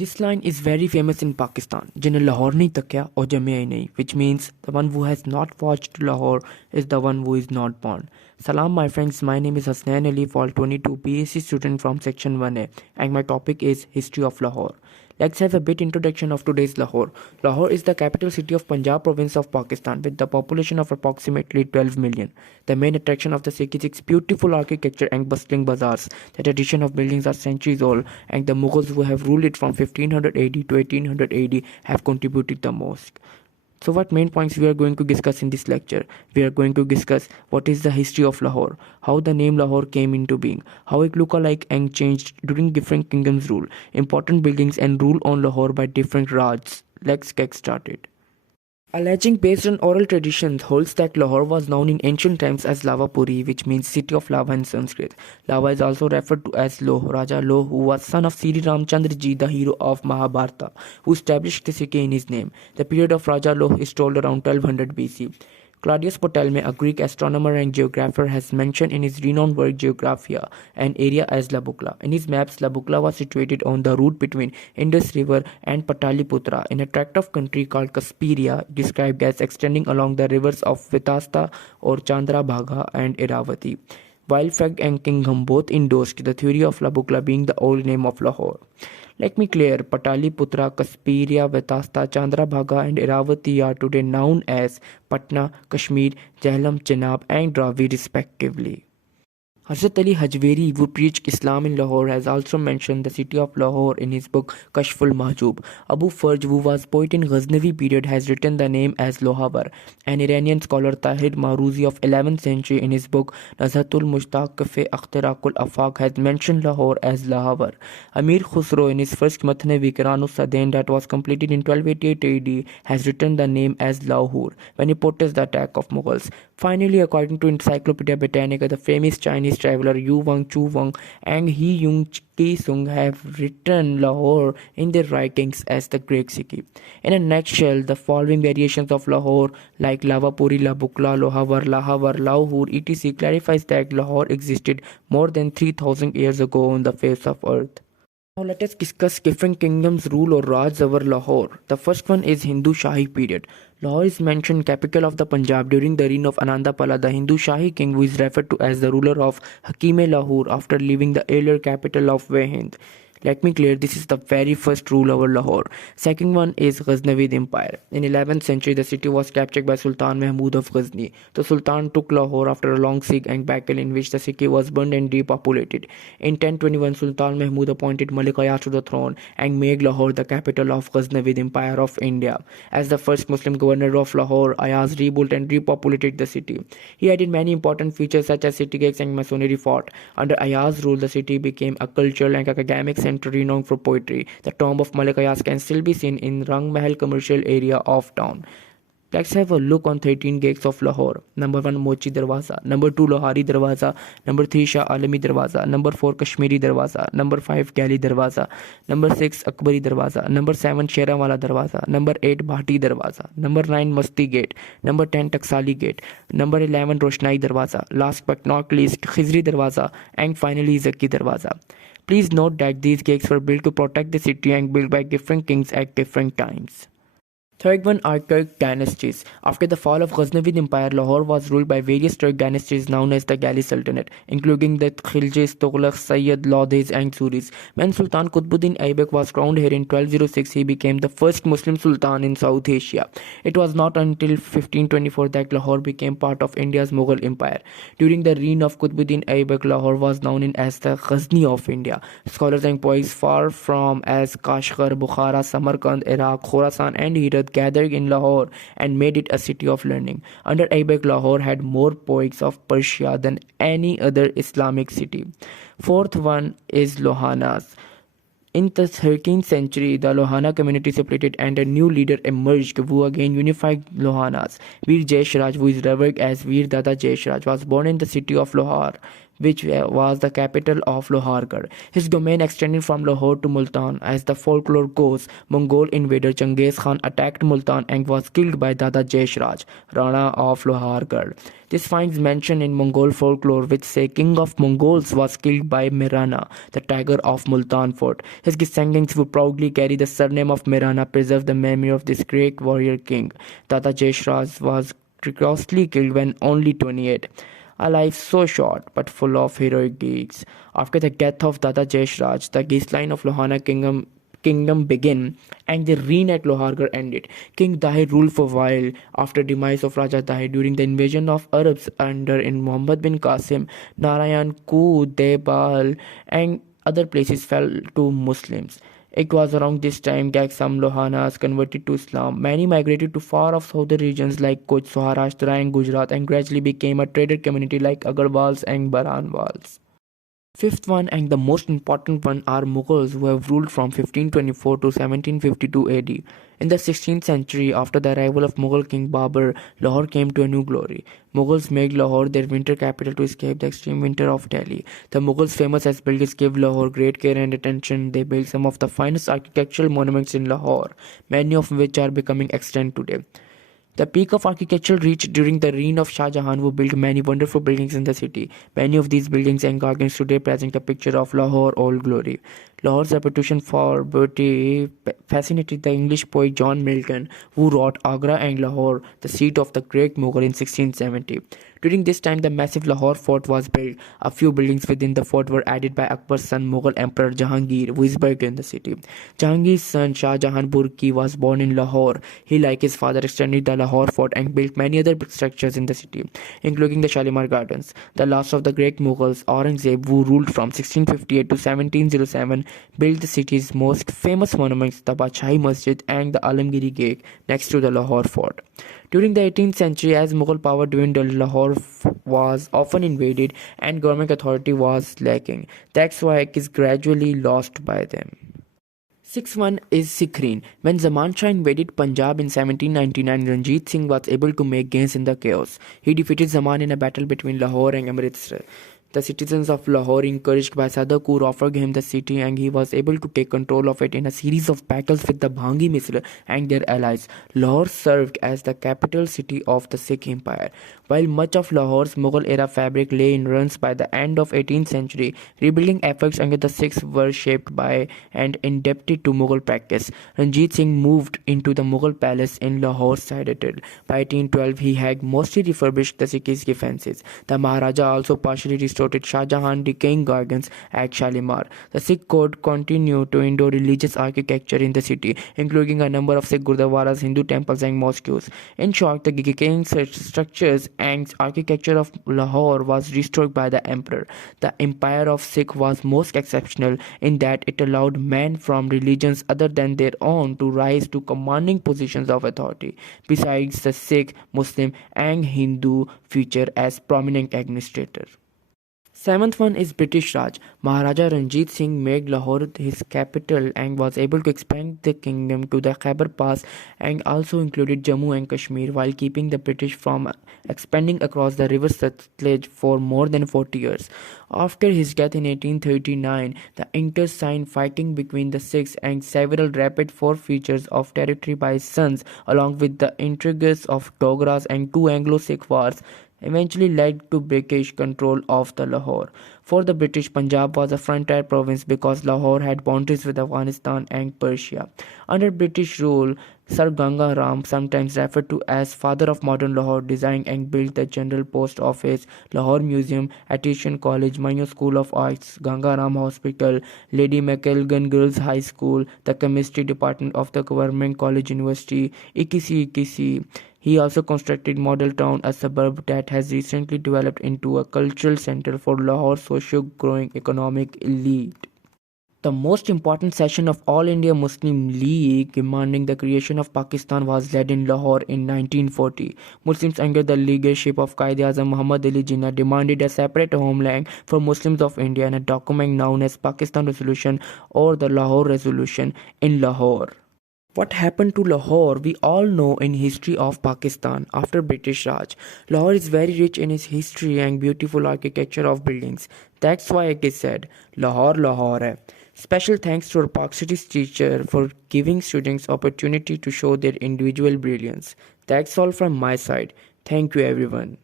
This line is very famous in Pakistan. जिन्हें लाहौर नहीं तकिया और जमिया ही नहीं, which means the one who has not watched Lahore is the one who is not born. Salam my friends, my name is Hasnain Ali, Fall 22, BSc student from section 1A, and my topic is History of Lahore. Let's have a bit introduction of today's Lahore. Lahore is the capital city of Punjab province of Pakistan with the population of approximately 12 million. The main attraction of the city is its beautiful architecture and bustling bazaars. The tradition of buildings are centuries old, and the Mughals who have ruled it from 1500 AD to 1800 AD have contributed the most. So what main points we are going to discuss in this lecture? We are going to discuss what is the history of Lahore, how the name Lahore came into being, how it looked alike and changed during different kingdoms' rule, important buildings and rule on Lahore by different Rajs. Let's get started. A legend based on oral traditions holds that Lahore was known in ancient times as Lavapuri, which means city of lava in Sanskrit. Lava is also referred to as Loh, Raja Loh, who was son of Sri Ramchandra Ji, the hero of Mahabharata, who established the city in his name. The period of Raja Loh is told around 1200 BC. Claudius Ptolemy, a Greek astronomer and geographer, has mentioned in his renowned work Geographia an area as Labukla. In his maps, Labukla was situated on the route between Indus River and Pataliputra in a tract of country called Kasperia, described as extending along the rivers of Vitasta or Chandrabhaga and Iravati. While Fagg and Kingham both endorsed the theory of Labukla being the old name of Lahore. Let me clear, Pataliputra, Kasperia, Vetasta, Chandrabhaga and Iravati are today known as Patna, Kashmir, Jhelum, Chenab and Ravi respectively. Hazrat Ali Hajveri, who preached Islam in Lahore, has also mentioned the city of Lahore in his book Kashful Mahjoob. Abu Farj, who was poet in Ghaznavid period, has written the name as Lohavar. An Iranian scholar Tahir Maruzi of 11th century in his book Nazhatul Mushtaq fi Akhtirakul Afaq has mentioned Lahore as Lahavar. Amir Khusro in his first Mathne Vikranu Sadain that was completed in 1288 AD has written the name as Lahore when he protested the attack of Mughals. Finally, according to Encyclopedia Britannica, the famous Chinese traveler Yu Wang Chu Wang and He Yung Ki Sung have written Lahore in their writings as the Great City. In a nutshell, the following variations of Lahore like Lavapuri, Labukla, Lohavar, Lahavar, Lahore, etc. clarifies that Lahore existed more than 3000 years ago on the face of earth. Now let us discuss different kingdoms rule or Raj over Lahore. The first one is Hindu Shahi period. Lahore is mentioned capital of the Punjab during the reign of Anandapala, the Hindu Shahi king who is referred to as the ruler of Hakime Lahore after leaving the earlier capital of Hind. Let me clear, this is the very first rule over Lahore. Second one is Ghaznavid Empire. In 11th century, the city was captured by Sultan Mahmud of Ghazni. The Sultan took Lahore after a long siege and battle in which the city was burned and depopulated. In 1021, Sultan Mahmud appointed Malik Ayaz to the throne and made Lahore the capital of Ghaznavid Empire of India. As the first Muslim governor of Lahore, Ayaz rebuilt and repopulated the city. He added many important features such as city gates and masonry fort. Under Ayaz's rule, the city became a cultural and academic center renowned for poetry. The tomb of Malik Ayaz can still be seen in Rang Mahal commercial area of town. Let's have a look on 13 gates of Lahore. Number 1 Mochi Darwaza, number 2 Lohari Darwaza, number 3 Shah Alami Darwaza, number 4 Kashmiri Darwaza, number 5 Gali Darwaza, number 6 Akbari Darwaza, number 7 Sherawala Darwaza, number 8 Bhati Darwaza, number 9 Masti Gate, number 10 Taksali Gate, number 11 Roshnai Darwaza, last but not least Khizri Darwaza, and finally Zaki Darwaza. Please note that these gates were built to protect the city and built by different kings at different times. Third one are Turk dynasties. After the fall of Ghaznavid Empire, Lahore was ruled by various Turk dynasties known as the Gali Sultanate, including the Khiljis, Tughlaq, Sayyid, Lodhis and Suris. When Sultan Qutbuddin Aibak was crowned here in 1206, he became the first Muslim Sultan in South Asia. It was not until 1524 that Lahore became part of India's Mughal Empire. During the reign of Qutbuddin Aibak, Lahore was known as the Ghazni of India. Scholars and poets far from as Kashgar, Bukhara, Samarkand, Iraq, Khorasan and Herat gathered in Lahore and made it a city of learning. Under Aibak, Lahore had more poets of Persia than any other Islamic city. Fourth one is Lohanas. In the 13th century, the Lohana community separated and a new leader emerged who again unified Lohanas. Veer Jaishraj, who is revered as Veer Dada Jaishraj, was born in the city of Lahore. which was the capital of Lohargarh. His domain extended from Lahore to Multan. As the folklore goes, Mongol invader Genghis Khan attacked Multan and was killed by Dada Jesh Raj, Rana of Lohargarh. This finds mention in Mongol folklore, which say King of Mongols was killed by Mirana, the tiger of Multan fort. His descendants who proudly carry the surname of Mirana preserve the memory of this great warrior king. Dada Jesh Raj was grossly killed when only 28. A life so short but full of heroic deeds. After the death of Dada Jesh Raj, the line of Lohana kingdom began and the reign at Lohargarh ended. King Dahir ruled for a while after demise of Raja Dahir during the invasion of Arabs under in Muhammad bin Qasim, Narayan, Kud, Debal and other places fell to Muslims. It was around this time that some Lohanas converted to Islam. Many migrated to far-off southern regions like Kutch, Saurashtra and Gujarat and gradually became a traded community like Agarwals and Baranwals. Fifth one and the most important one are Mughals who have ruled from 1524 to 1752 AD. In the 16th century, after the arrival of Mughal King Babur, Lahore came to a new glory. Mughals made Lahore their winter capital to escape the extreme winter of Delhi. The Mughals, famous as builders, gave Lahore great care and attention. They built some of the finest architectural monuments in Lahore, many of which are becoming extant today. The peak of architecture reached during the reign of Shah Jahan, who built many wonderful buildings in the city. Many of these buildings and gardens today present a picture of Lahore old glory. Lahore's reputation for beauty fascinated the English poet John Milton, who wrote Agra and Lahore, the seat of the great Mughal in 1670. During this time, the massive Lahore fort was built. A few buildings within the fort were added by Akbar's son, Mughal Emperor Jahangir, who is buried in the city. Jahangir's son, Shah Jahan Burki, was born in Lahore. He, like his father, extended the Lahore fort and built many other structures in the city, including the Shalimar Gardens. The last of the great Mughals, Aurangzeb, who ruled from 1658 to 1707, built the city's most famous monuments, the Shahi Masjid and the Alamgiri Gate, next to the Lahore fort. During the 18th century, as Mughal power dwindled, Lahore was often invaded and government authority was lacking. That's why it is gradually lost by them. Sixth one is Sikh reign. When Zaman Shah invaded Punjab in 1799, Ranjit Singh was able to make gains in the chaos. He defeated Zaman in a battle between Lahore and Amritsar. The citizens of Lahore, encouraged by Sadakur, offered him the city and he was able to take control of it in a series of battles with the Bhangi Misl and their allies. Lahore served as the capital city of the Sikh Empire. While much of Lahore's Mughal-era fabric lay in ruins by the end of 18th century, rebuilding efforts under the Sikhs were shaped by and indebted to Mughal practice. Ranjit Singh moved into the Mughal palace in Lahore's citadel. By 1812, he had mostly refurbished the city's defences. The Maharaja also partially restored Shah Jahan's decaying gardens at Shalimar. The Sikh court continued to endure religious architecture in the city, including a number of Sikh gurdwaras, Hindu temples and mosques. In short, the decaying structures and architecture of Lahore was restored by the emperor. The empire of Sikh was most exceptional in that it allowed men from religions other than their own to rise to commanding positions of authority. Besides, the Sikh, Muslim and Hindu feature as prominent administrators. Seventh one is British Raj. Maharaja Ranjit Singh made Lahore his capital and was able to expand the kingdom to the Khyber Pass and also included Jammu and Kashmir while keeping the British from expanding across the river Satluj for more than 40 years. After his death in 1839, the intestine fighting between the Sikhs and several rapid forfeitures of territory by his sons, along with the intrigues of Dogras and two Anglo-Sikh wars, eventually led to British control of the Lahore. For the British, Punjab was a frontier province because Lahore had boundaries with Afghanistan and Persia. Under British rule, Sir Ganga Ram, sometimes referred to as father of modern Lahore, designed and built the General Post Office, Lahore Museum, Attition College, Mayo School of Arts, Ganga Ram Hospital, Lady McElgan Girls High School, the Chemistry Department of the Government College University, Ikisi. He also constructed Model Town, a suburb that has recently developed into a cultural center for Lahore's socio-growing economic elite. The most important session of All India Muslim League demanding the creation of Pakistan was led in Lahore in 1940. Muslims under the leadership of Quaid-e-Azam Muhammad Ali Jinnah demanded a separate homeland for Muslims of India and a document known as Pakistan Resolution or the Lahore Resolution in Lahore. What happened to Lahore we all know in history of Pakistan after British Raj. Lahore is very rich in its history and beautiful architecture of buildings. That's why it is said Lahore Lahore hai. Special thanks to our Park City's teacher for giving students opportunity to show their individual brilliance. That's all from my side. Thank you everyone.